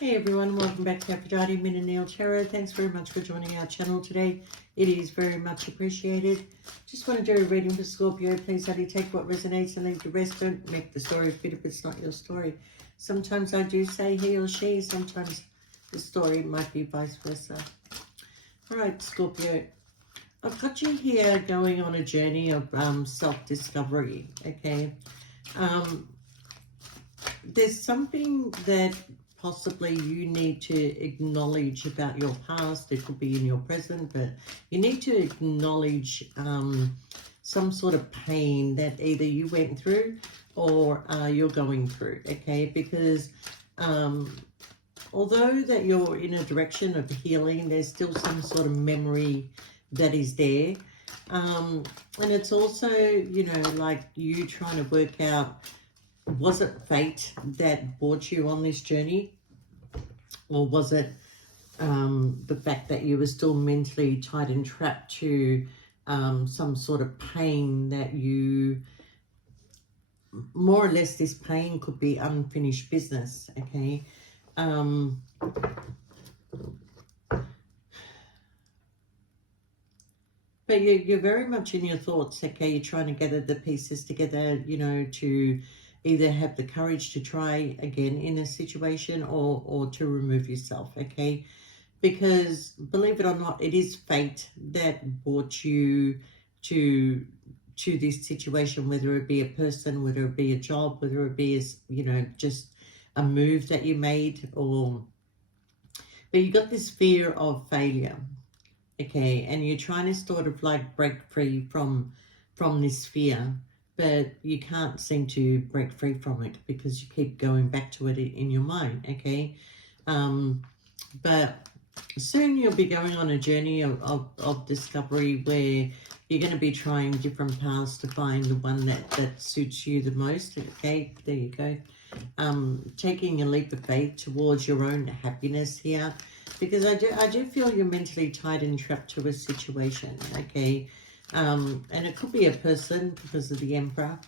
Hey everyone, welcome back to Aphrodite Min and Neil Tarot. Thanks very much for joining our channel today. It is very much appreciated. Just want to do a reading for Scorpio. Please only take what resonates and leave the rest. Don't make the story fit if it's not your story. Sometimes I do say he or she, sometimes the story might be vice versa. Alright, Scorpio. I've got you here going on a journey of self-discovery, okay? There's something that possibly you need to acknowledge about your past. It could be in your present, but you need to acknowledge some sort of pain that either you went through or you're going through, okay? Because although that you're in a direction of healing, there's still some sort of memory that is there. And it's also, you know, like you trying to work out, was it fate that brought you on this journey? Or was it the fact that you were still mentally tied and trapped to some sort of pain that you, more or less this pain could be unfinished business, okay? But you're very much in your thoughts, okay? You're trying to gather the pieces together, you know, to either have the courage to try again in a situation or to remove yourself, okay? Because believe it or not, it is fate that brought you to this situation, whether it be a person, whether it be a job, whether it be, you know, just a move that you made, or but you got this fear of failure, okay, and you're trying to sort of like break free from this fear, but you can't seem to break free from it because you keep going back to it in your mind, okay? But soon you'll be going on a journey of discovery where you're going to be trying different paths to find the one that suits you the most, okay? There you go. Taking a leap of faith towards your own happiness here, because I do feel you're mentally tied and trapped to a situation, okay? And it could be a person because of the Emperor.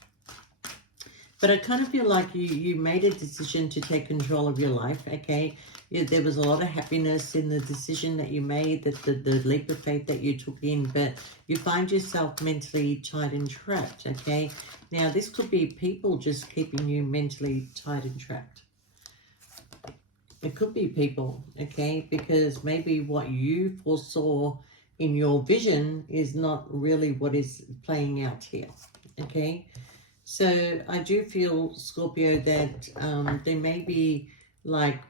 But I kind of feel like you made a decision to take control of your life, okay? There was a lot of happiness in the decision that you made, that the leap of faith that you took in, but you find yourself mentally tied and trapped, okay? Now, this could be people just keeping you mentally tied and trapped. It could be people, okay? Because maybe what you foresaw in your vision is not really what is playing out here, okay? So I do feel, Scorpio, that there may be like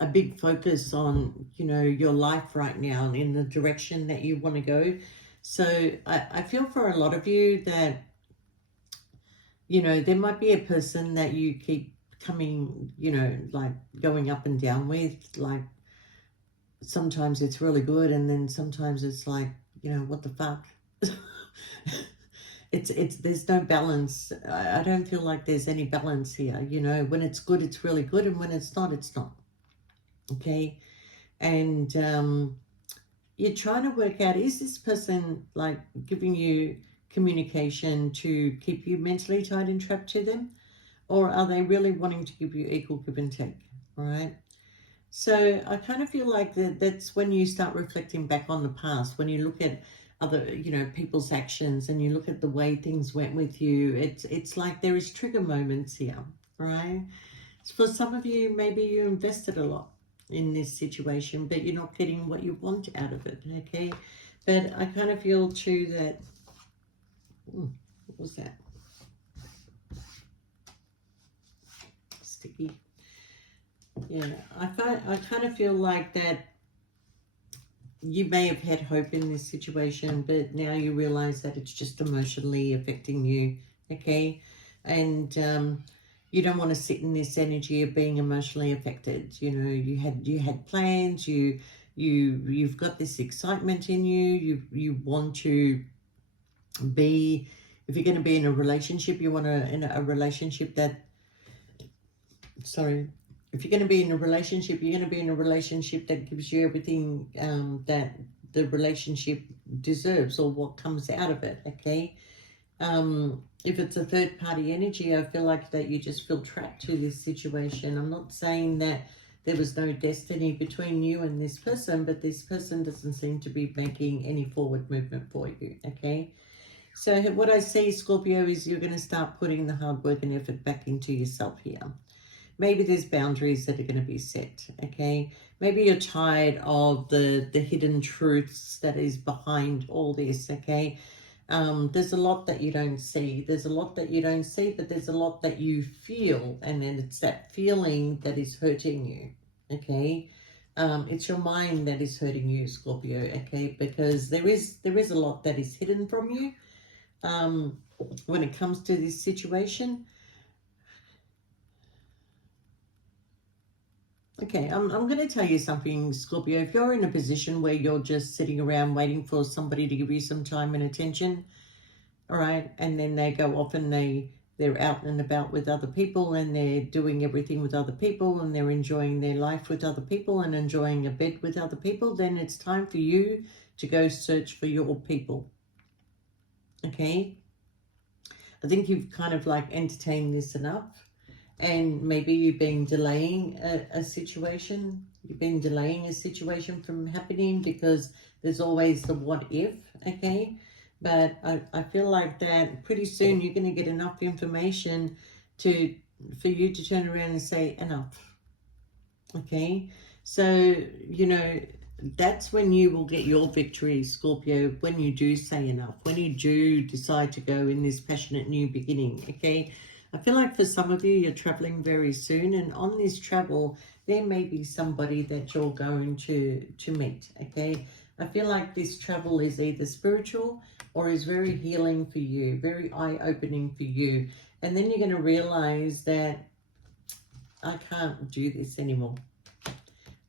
a big focus on, you know, your life right now and in the direction that you want to go. So I feel for a lot of you that, you know, there might be a person that you keep coming, you know, like going up and down with. Like sometimes it's really good and then sometimes it's like, you know, what the fuck? It's there's no balance. I don't feel like there's any balance here, you know. When it's good, it's really good, and when it's not, it's not. Okay? And you're trying to work out, is this person like giving you communication to keep you mentally tied and trapped to them? Or are they really wanting to give you equal give and take? All right? So I kind of feel like that's when you start reflecting back on the past, when you look at other, you know, people's actions and you look at the way things went with you. It's like there is trigger moments here, right? For some of you, maybe you invested a lot in this situation, but you're not getting what you want out of it, okay? But I kind of feel too that, what was that? Sticky. Yeah, I kind of feel like that you may have had hope in this situation, but now you realize that it's just emotionally affecting you, okay? And you don't want to sit in this energy of being emotionally affected. You know, you had plans, you've got this excitement in you, you want to be, if you're going to be in a relationship, you want to, in a relationship that, sorry, if you're going to be in a relationship, you're going to be in a relationship that gives you everything that the relationship deserves or what comes out of it, okay? If it's a third party energy, I feel like that you just feel trapped to this situation. I'm not saying that there was no destiny between you and this person, but this person doesn't seem to be making any forward movement for you, okay? So what I see, Scorpio, is you're going to start putting the hard work and effort back into yourself here. Maybe there's boundaries that are going to be set, okay? Maybe you're tired of the hidden truths that is behind all this, okay? There's a lot that you don't see. There's a lot that you don't see, but there's a lot that you feel, and then it's that feeling that is hurting you, okay? It's your mind that is hurting you, Scorpio, okay? Because there is a lot that is hidden from you when it comes to this situation. Okay, I'm going to tell you something, Scorpio. If you're in a position where you're just sitting around waiting for somebody to give you some time and attention, all right, and then they go off and they're out and about with other people and they're doing everything with other people and they're enjoying their life with other people and enjoying a bed with other people, then it's time for you to go search for your people, okay? I think you've kind of like entertained this enough. And maybe you've been delaying a situation. You've been delaying a situation from happening because there's always the what if, okay? But I feel like that pretty soon you're going to get enough information for you to turn around and say enough, okay? So, you know, that's when you will get your victory, Scorpio, when you do say enough, when you do decide to go in this passionate new beginning, okay? I feel like for some of you, you're traveling very soon, and on this travel, there may be somebody that you're going to meet, okay? I feel like this travel is either spiritual or is very healing for you, very eye-opening for you. And then you're going to realize that I can't do this anymore.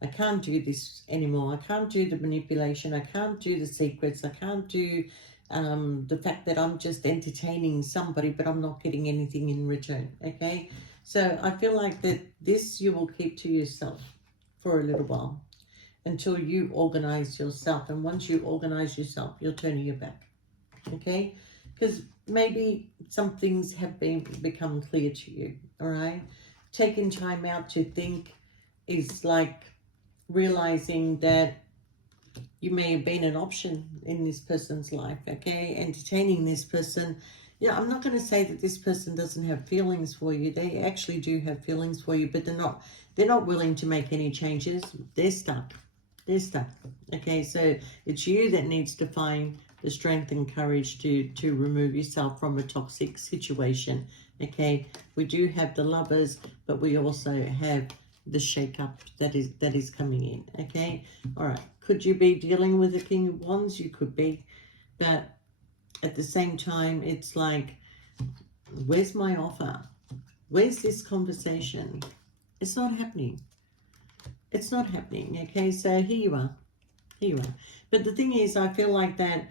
I can't do this anymore. I can't do the manipulation. I can't do the secrets. I can't do the fact that I'm just entertaining somebody, but I'm not getting anything in return, okay? So I feel like that this you will keep to yourself for a little while until you organize yourself. And once you organize yourself, you'll turn your back, okay? Because maybe some things have become clear to you, all right? Taking time out to think is like realizing that you may have been an option in this person's life, okay? Entertaining this person. Yeah, I'm not going to say that this person doesn't have feelings for you. They actually do have feelings for you, but they're not willing to make any changes. They're stuck. They're stuck, okay? So it's you that needs to find the strength and courage to remove yourself from a toxic situation, okay? We do have the Lovers, but we also have the shake-up that is coming in, okay? All right. Could you be dealing with the King of Wands? You could be. But at the same time, it's like, where's my offer? Where's this conversation? It's not happening. It's not happening, okay? So here you are. Here you are. But the thing is, I feel like that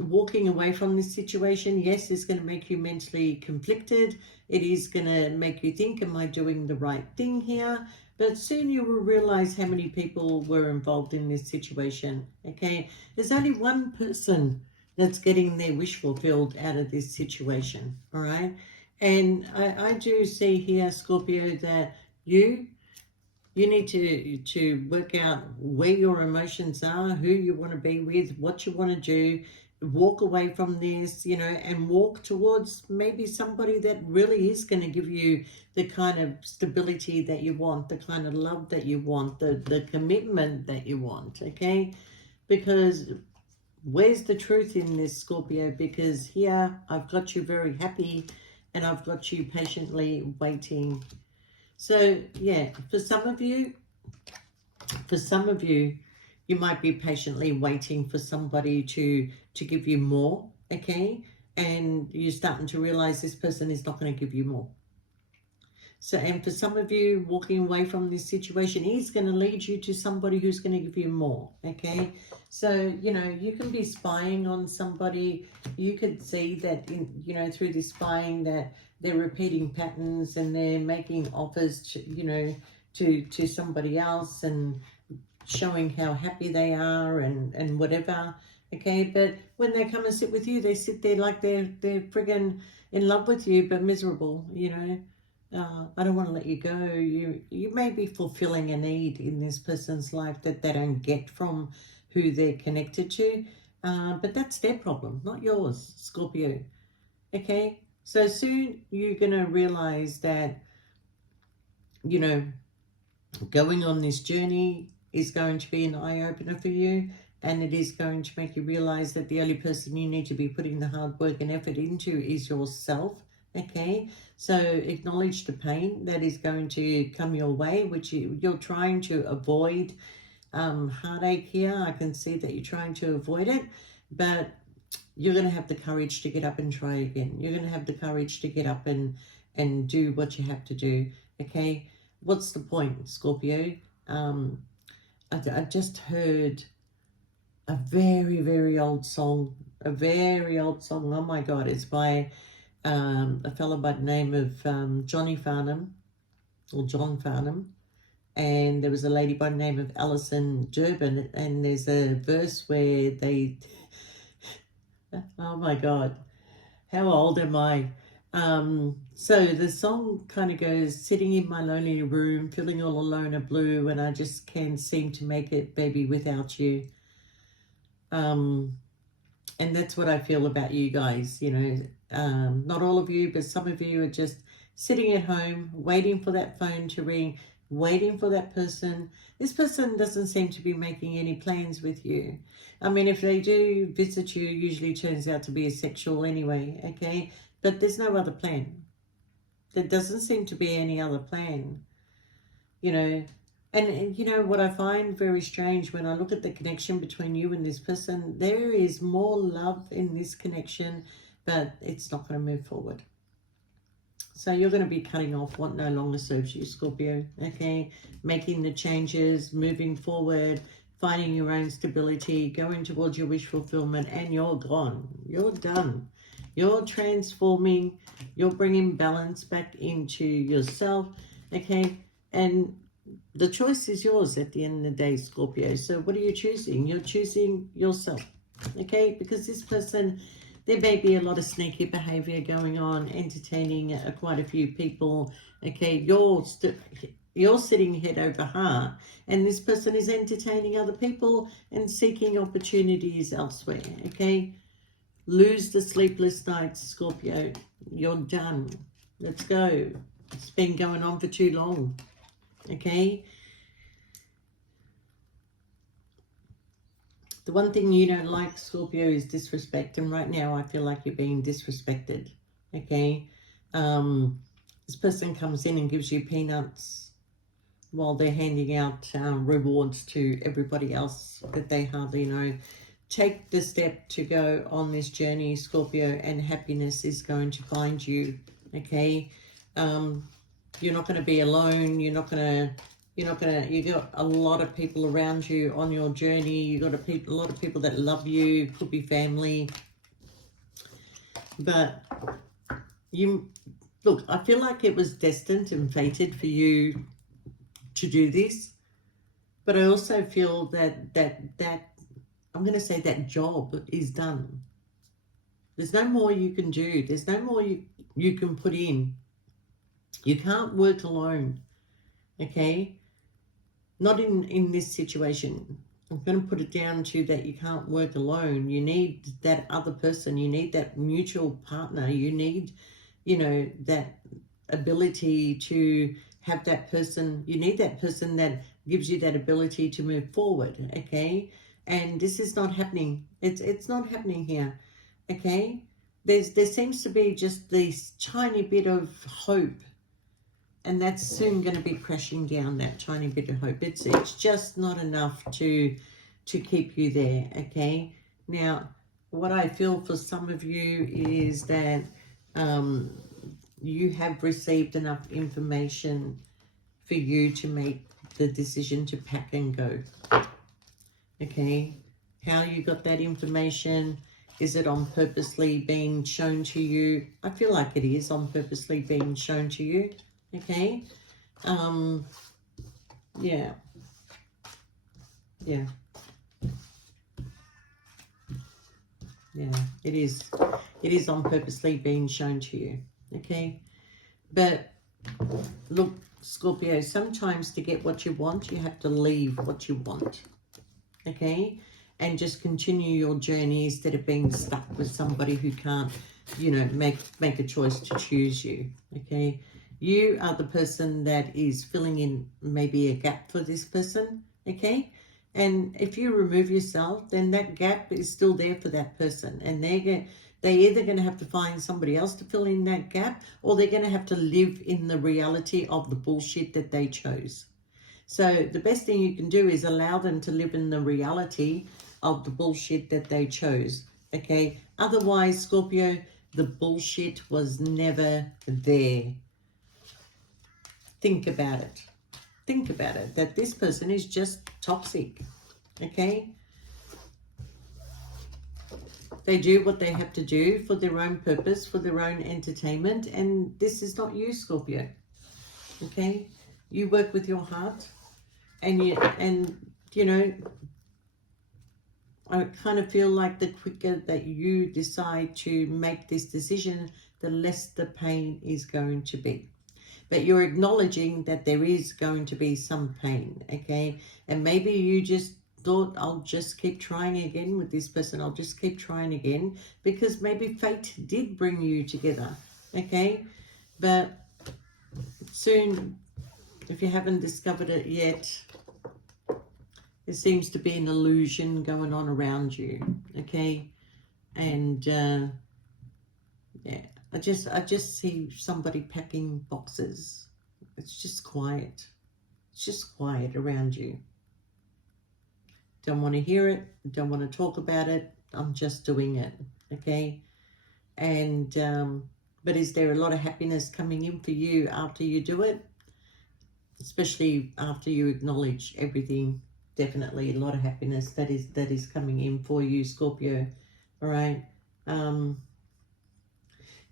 walking away from this situation, yes, is going to make you mentally conflicted. It is going to make you think, am I doing the right thing here? But soon you will realize how many people were involved in this situation, okay? There's only one person that's getting their wish fulfilled out of this situation, all right? And I do see here, Scorpio, that you need to work out where your emotions are, who you want to be with, what you want to do, walk away from this, you know, and walk towards maybe somebody that really is going to give you the kind of stability that you want, the kind of love that you want, the commitment that you want, okay? Because where's the truth in this, Scorpio? Because here I've got you very happy and I've got you patiently waiting. So yeah, for some of you, you might be patiently waiting for somebody to give you more, okay? And you're starting to realize this person is not going to give you more. So, and for some of you, walking away from this situation is going to lead you to somebody who's going to give you more, okay? So, you know, you can be spying on somebody. You could see that, you know, through this spying that they're repeating patterns and they're making offers, to somebody else and showing how happy they are and whatever, okay? But when they come and sit with you, they sit there like they're friggin' in love with you, but miserable, you know? I don't want to let you go. You may be fulfilling a need in this person's life that they don't get from who they're connected to. But that's their problem, not yours, Scorpio. Okay? So soon you're going to realize that, you know, going on this journey is going to be an eye-opener for you, and it is going to make you realize that the only person you need to be putting the hard work and effort into is yourself. Okay, so acknowledge the pain that is going to come your way, which you're trying to avoid. Heartache here, I can see that you're trying to avoid it, but you're going to have the courage to get up and try again. You're going to have the courage to get up and do what you have to do. Okay, what's the point, Scorpio? I just heard a very, very old song. A very old song. Oh my God, it's by a fellow by the name of Johnny Farnham, or John Farnham. And there was a lady by the name of Alison Durbin, and there's a verse where they, oh my God, how old am I? So the song kind of goes, sitting in my lonely room, feeling all alone and blue, and I just can't seem to make it, baby, without you. And that's what I feel about you guys, you know, not all of you, but some of you are just sitting at home, waiting for that phone to ring, waiting for that person. This person doesn't seem to be making any plans with you. I mean, if they do visit you, usually turns out to be asexual anyway, okay? But there's no other plan. There doesn't seem to be any other plan, you know. And you know what I find very strange when I look at the connection between you and this person, there is more love in this connection, but it's not going to move forward. So you're going to be cutting off what no longer serves you, Scorpio, okay? Making the changes, moving forward, finding your own stability, going towards your wish fulfillment, and you're gone. You're done. You're transforming. You're bringing balance back into yourself, okay? And the choice is yours at the end of the day, Scorpio. So what are you choosing? You're choosing yourself, okay? Because this person, there may be a lot of sneaky behavior going on, entertaining quite a few people, okay? You're sitting head over heart, and this person is entertaining other people and seeking opportunities elsewhere, okay? Lose the sleepless nights, Scorpio. You're done. Let's go. It's been going on for too long. Okay, the one thing you don't like, Scorpio, is disrespect, and right now I feel like you're being disrespected. Okay, this person comes in and gives you peanuts while they're handing out rewards to everybody else that they hardly know. Take the step to go on this journey, Scorpio, and happiness is going to find you. Okay, you're not going to be alone. You got a lot of people around you on your journey. You got a lot of people that love you, could be family. But look, I feel like it was destined and fated for you to do this. But I also feel that I'm going to say that job is done. There's no more you can do. There's no more you can put in. You can't work alone, okay? Not in this situation. I'm going to put it down to that you can't work alone. You need that other person. You need that mutual partner. You need, you know, that ability to have that person. You need that person that gives you that ability to move forward, okay? And this is not happening. It's not happening here, okay? There seems to be just this tiny bit of hope, and that's soon going to be crashing down, that tiny bit of hope. It's just not enough to keep you there, okay? Now, what I feel for some of you is that you have received enough information for you to make the decision to pack and go, okay? How you got that information? Is it on purposely being shown to you? I feel like it is on purposely being shown to you. Okay, yeah, it is on purposely being shown to you, okay, but look, Scorpio, sometimes to get what you want, you have to leave what you want, okay? And just continue your journey instead of being stuck with somebody who can't, you know, make a choice to choose you, okay? You are the person that is filling in maybe a gap for this person, okay? And if you remove yourself, then that gap is still there for that person. And they're either going to have to find somebody else to fill in that gap, or they're going to have to live in the reality of the bullshit that they chose. So the best thing you can do is allow them to live in the reality of the bullshit that they chose, okay? Otherwise, Scorpio, the bullshit was never there. Think about it. Think about it, that this person is just toxic, okay? They do what they have to do for their own purpose, for their own entertainment, and this is not you, Scorpio, okay? You work with your heart, and you know, I kind of feel like the quicker that you decide to make this decision, the less the pain is going to be. But you're acknowledging that there is going to be some pain, okay? And maybe you just thought, I'll just keep trying again with this person. I'll just keep trying again because maybe fate did bring you together, okay? But soon, if you haven't discovered it yet, there seems to be an illusion going on around you, okay? And yeah, I just see somebody packing boxes. It's just quiet. It's just quiet around you. Don't want to hear it. Don't want to talk about it. I'm just doing it, okay? And but is there a lot of happiness coming in for you after you do it? Especially after you acknowledge everything. Definitely a lot of happiness that is coming in for you, Scorpio. All right.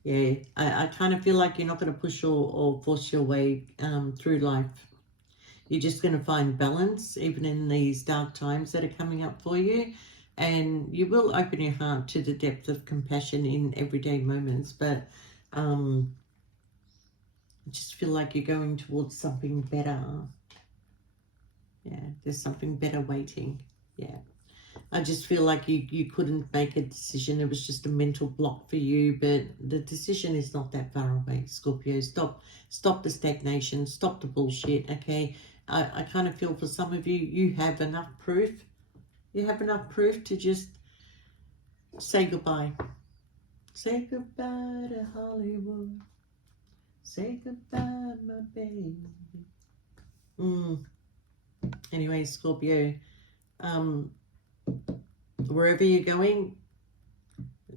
Yeah, I kind of feel like you're not going to push or force your way through life. You're just going to find balance even in these dark times that are coming up for you. And you will open your heart to the depth of compassion in everyday moments. But I just feel like you're going towards something better. Yeah, there's something better waiting. Yeah. I just feel like you couldn't make a decision. It was just a mental block for you, but the decision is not that far away, Scorpio. Stop the stagnation. Stop the bullshit, okay? I kind of feel for some of you, you have enough proof. You have enough proof to just say goodbye. Say goodbye to Hollywood. Say goodbye, my baby. Anyway, Scorpio, wherever you're going,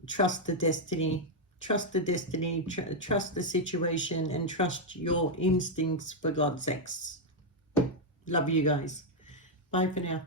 trust the destiny. Trust the destiny. Trust the situation, and trust your instincts, for God's sakes. Love you guys. Bye for now.